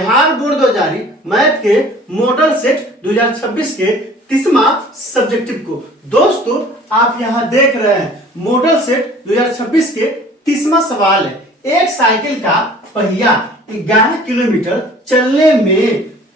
Bihar board 2020 math के model set 2026 के 30वां subjective को। दोस्तों आप यहां देख रहे हैं मॉडल सेट 2026 के 30वां सवाल है। एक साइकिल का पहिया 11 किलोमीटर चलने में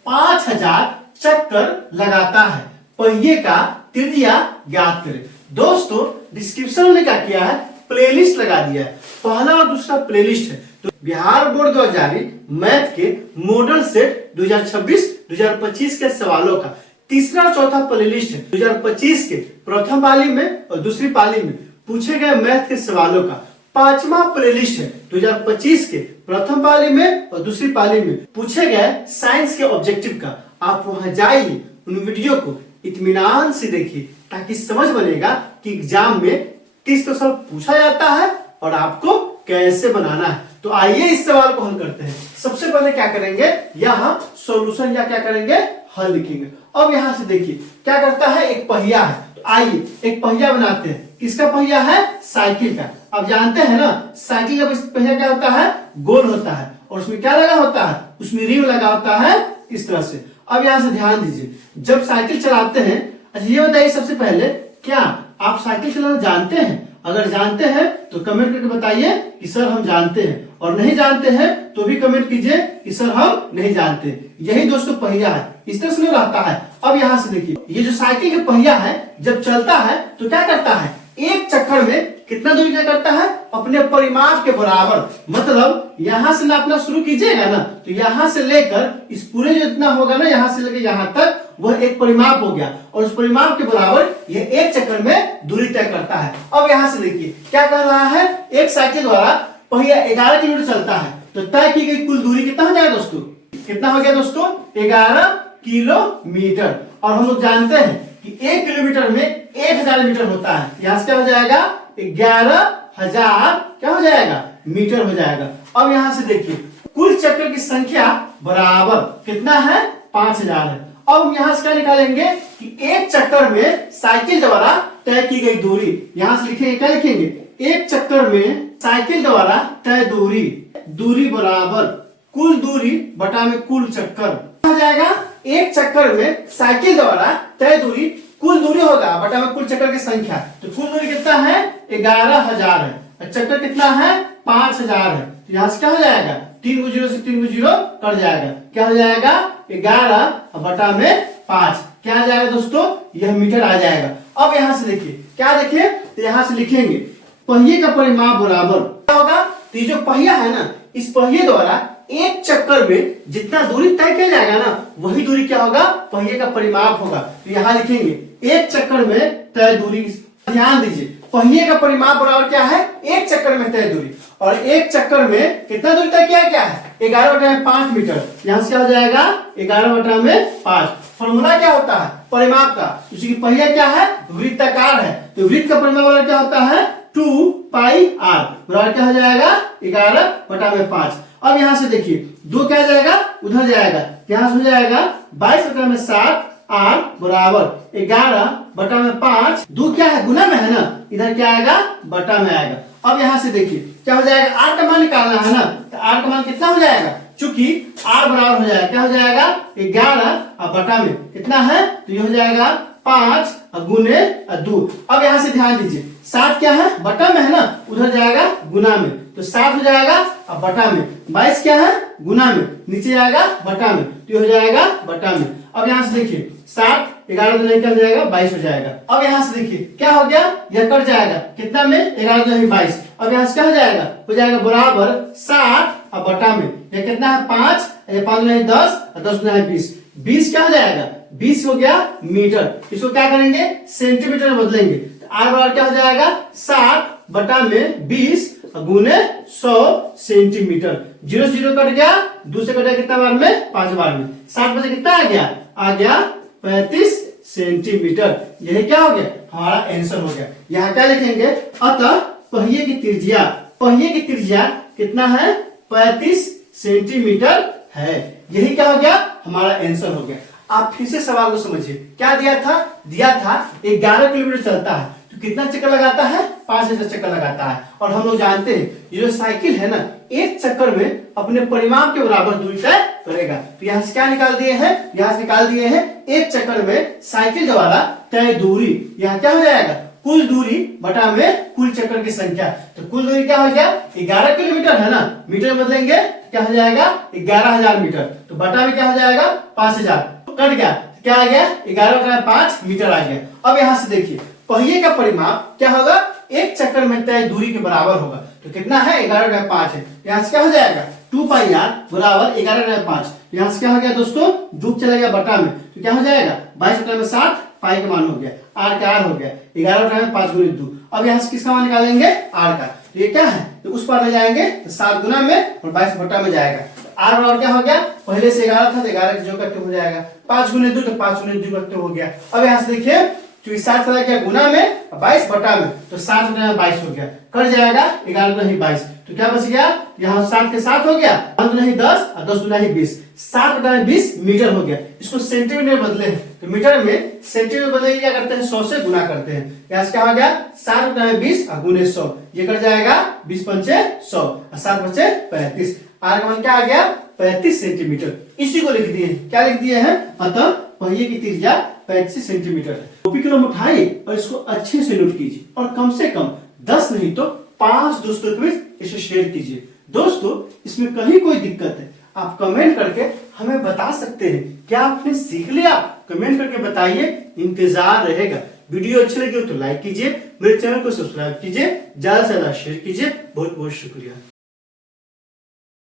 5000 चक्कर लगाता है, पहिए का त्रिज्या ज्ञात करें। दोस्तों डिस्क्रिप्शन में क्या किया है, प्लेलिस्ट लगा दिया है, पहला और दूसरा प्लेलिस्ट है। तो बिहार बोर्ड 2020 मैथ के मॉडल सेट 2026-2025 के सवालों का तीसरा और चौथा प्लेलिस्ट है। 2025 के प्रथम पाली में और दूसरी पाली में पूछे गए मैथ के सवालों का पांचवा प्लेलिस्ट है। 2025 के प्रथम पाली में और दूसरी पाली में पूछे गए साइंस के ऑब्जेक्टिव का आप वहां जाइए, उन वीडियो को इत्मीनान से देखिए ताकि समझ बनेगा कि एग्जाम में किस तरह पूछा जाता है और आपको कैसे बनाना है। तो आइए इस सवाल को हल करते हैं। सबसे पहले क्या करेंगे, यहाँ सॉल्यूशन या क्या करेंगे, हल लिखेंगे। अब यहाँ से देखिए क्या करता है, एक पहिया है, तो आइए एक पहिया बनाते हैं। किसका पहिया है, साइकिल का। अब जानते हैं ना साइकिल का पहिया क्या होता है, गोल होता है और उसमें क्या लगा होता है, उसमें रिंग लगा होता है इस तरह से। अब यहाँ से ध्यान दीजिए, जब साइकिल चलाते हैं, अच्छा ये बताइए सबसे पहले क्या आप साइकिल चलाना जानते हैं? अगर जानते हैं तो कमेंट करके बताइए कि सर हम जानते हैं, और नहीं जानते हैं तो भी कमेंट कीजिए कि सर हम नहीं जानते। यही दोस्तों पहिया है, इस तरह से रहता है। अब यहाँ से देखिए ये जो साइकिल का पहिया है जब चलता है तो क्या करता है, एक चक्कर में कितना दूरी क्या करता है, अपने परिमाप के बराबर। मतलब यहाँ से नापना शुरू कीजिएगा ना तो यहाँ से लेकर इस पूरे जितना होगा ना, यहाँ से लेकर यहाँ तक वह एक परिमाप हो गया और उस परिमाप के बराबर ये एक चक्कर में दूरी तय करता है। अब यहाँ से देखिए क्या कर रहा है, एक साइकिल द्वारा पहिया 11 किलोमीटर चलता है तो तय की गई कुल दूरी कितना हो जाएगा दोस्तों, कितना हो गया दोस्तों, 11 किलोमीटर। और हम लोग जानते हैं कि 1 किलोमीटर में 1000 मीटर होता है। यहाँ से क्या हो जाएगा, 11,000 क्या हो जाएगा, मीटर हो जाएगा। अब यहाँ से देखिए कुल चक्कर की संख्या बराबर कितना है, 5000 है। अब हम यहाँ से क्या निकालेंगे कि एक चक्कर में साइकिल द्वारा तय की गई दूरी, यहाँ से लिखेंगे क्या लिखेंगे, एक चक्कर में साइकिल द्वारा तय दूरी, दूरी बराबर कुल दूरी बटा में कुल चक्कर हो जाएगा। एक चक्कर में साइकिल द्वारा तय दूरी कुल दूरी होगा बटा में कुल चक्कर की संख्या। तो कुल दूरी कितना है, 11,000 है, चक्कर कितना है, 5000 है। तो यहाँ से क्या हो जाएगा, 3 को 0 से 3 को 0 कट जाएगा, क्या हो जाएगा, 11 बटा में 5 क्या आ जाएगा दोस्तों, यह मीटर आ जाएगा। अब यहाँ से देखिए क्या देखिए, तो यहाँ से लिखेंगे पहिए का परिमाप बराबर क्या होगा, तो ये जो पहिया है ना, इस पहिए द्वारा एक चक्कर में जितना दूरी तय किया जाएगा ना वही दूरी क्या होगा, पहिए का परिमाप होगा। तो यहाँ लिखेंगे एक चक्कर में तय दूरी। ध्यान दीजिए पहिए का परिमाप बराबर क्या है, एक चक्कर में तय दूरी, और एक चक्कर में कितना दूरी तय किया गया है, 11 बटा में 5 मीटर। यहाँ से क्या हो जाएगा, 11 बटा में 5। फॉर्मूला क्या होता है परिमाप का, क्योंकि पहिया क्या है, वृत्ताकार है, तो वृत्त का परिमाप क्या होता है, 2 पाई r बराबर क्या हो जाएगा, 11 बटा में 5। अब यहाँ से देखिए 2 क्या जाएगा, उधर जाएगा, यहाँ से हो जाएगा 22 बटा में 7 r बराबर 11 बटा में 5। 2 क्या है, गुना में है ना, इधर क्या आएगा, बटा में आएगा। अब यहाँ से देखिए क्या हो जाएगा, r का मान निकालना है ना, तो r का मान कितना हो जाएगा, चूंकि r बराबर हो जाएगा क्या हो जाएगा, 11 और बटा में कितना है, तो ये हो जाएगा 5 गुने 2। अब यहाँ से ध्यान दीजिए 7 क्या है, बटा में है ना, उधर जाएगा गुना में, तो 7 हो जाएगा अब बटा में। 22 क्या है, गुना में, नीचे जाएगा बटा में, तो ये हो जाएगा बटा में। अब यहाँ से देखिए 7 11 दूनी निकल जाएगा, 22 हो जाएगा। अब यहाँ से देखिए क्या हो गया, यह कट जाएगा कितना में, 11 दूनी 22। अब यहाँ से क्या हो जाएगा बराबर 7 और बटा में, यह कितना है 5, 5 दूनी 10 और 10 दूनी 20। 20 क्या हो जाएगा, 20 हो गया मीटर। इसको क्या करेंगे, सेंटीमीटर में बदलेंगे, तो r बराबर क्या हो जाएगा, 7 बटा में 20 गुने 100 सेंटीमीटर। 0 से 0 कट गया, 2 से कट गया कितना बार में, 5 बार में, 60 में से कितना आ गया 35 सेंटीमीटर। यही क्या हो गया, हमारा आंसर हो गया। यहाँ क्या लिखेंगे, अतः पहिए की त्रिज्या कितना है, 35 सेंटीमीटर है। यही क्या हो गया, हमारा आंसर हो गया। आप फिर से सवाल को समझिए, क्या दिया था 11 किलोमीटर चलता है, तो कितना चक्कर लगाता है? 5000 चक्कर लगाता है। और हम लोग जानते हैं ये जो साइकिल है ना, एक चक्कर में अपने परिमाप के बराबर दूरी तय करेगा। तो यहाँ से क्या निकाल दिए हैं? यहाँ से निकाल दिए हैं एक चक्कर में साइकिल द्वारा तय दूरी। यहाँ क्या हो जाएगा? कुल दूरी बटा में कुल चक्कर की संख्या। तो कुल दूरी क्या हो गया? 11 किलोमीटर है ना, मीटर में बदलेंगे क्या हो जाएगा? 11000 मीटर। तो बटा में क्या हो जाएगा? 5000। कट गया, क्या आ गया? 11 बटा 5 मीटर आ गया। अब यहाँ से देखिए पहिए का परिमाप क्या होगा? एक चक्कर में तय दूरी के बराबर होगा। तो कितना है? 11 बटा 5 है। यहाँ से क्या हो जाएगा? 2 पाई आर बराबर 11 बटा 5। यहाँ से क्या हो गया दोस्तों? डूब चला गया बटा में, तो क्या हो जाएगा? 22 बटा में 7, पाई का मान हो गया, आर का आर हो गया, 11 बटा में 5 गुणित 2। अब यहाँ से किसका मान निकालेंगे? आर का। तो ये क्या है? तो उस पार ले जाएंगे तो 7 गुना में और 22 बटा में जाएगा। आर बराबर क्या हो गया? पहले से 11 था तो 11 का जो करते हो जाएगा, 5 गुणित 2 तो 5 गुणित 2 करते हो गया। अब यहाँ से देखिए क्योंकि 7 चला गया गुना में, 22 बटा में, तो 7 गुना में 22 हो गया, कट जाएगा 11 गुना ही 22। तो क्या बच गया? यहाँ 7 के 7 हो गया, 5 गुना ही 10 और 10 गुना ही 20, 7 बटा में 20 मीटर हो गया। इसको सेंटीमीटर बदले हैं तो मीटर में सेंटीमीटर बदले क्या करते हैं? 100 से गुना करते हैं। यहाँ से क्या हो गया? 7 बटा में 20 और गुने 100, ये कट जाएगा 20 पंचे 100 और 7 बचे 35। आर का मान क्या आ गया? 35 सेंटीमीटर। इसी को लिख दिए, क्या लिख दिए हैं? अतः पहिए की त्रिज्या 35 सेंटीमीटर है। कॉपी कलम उठाइए और इसको अच्छे से नोट कीजिए और कम से कम 10 नहीं तो 5 दोस्तों के बीच इसे शेयर कीजिए। दोस्तों इसमें कहीं कोई दिक्कत है आप कमेंट करके हमें बता सकते हैं। क्या आपने सीख लिया? कमेंट करके बताइए, इंतजार रहेगा। वीडियो अच्छी लगी हो तो लाइक कीजिए, मेरे चैनल को सब्सक्राइब कीजिए, ज्यादा से ज्यादा शेयर कीजिए। बहुत बहुत शुक्रिया।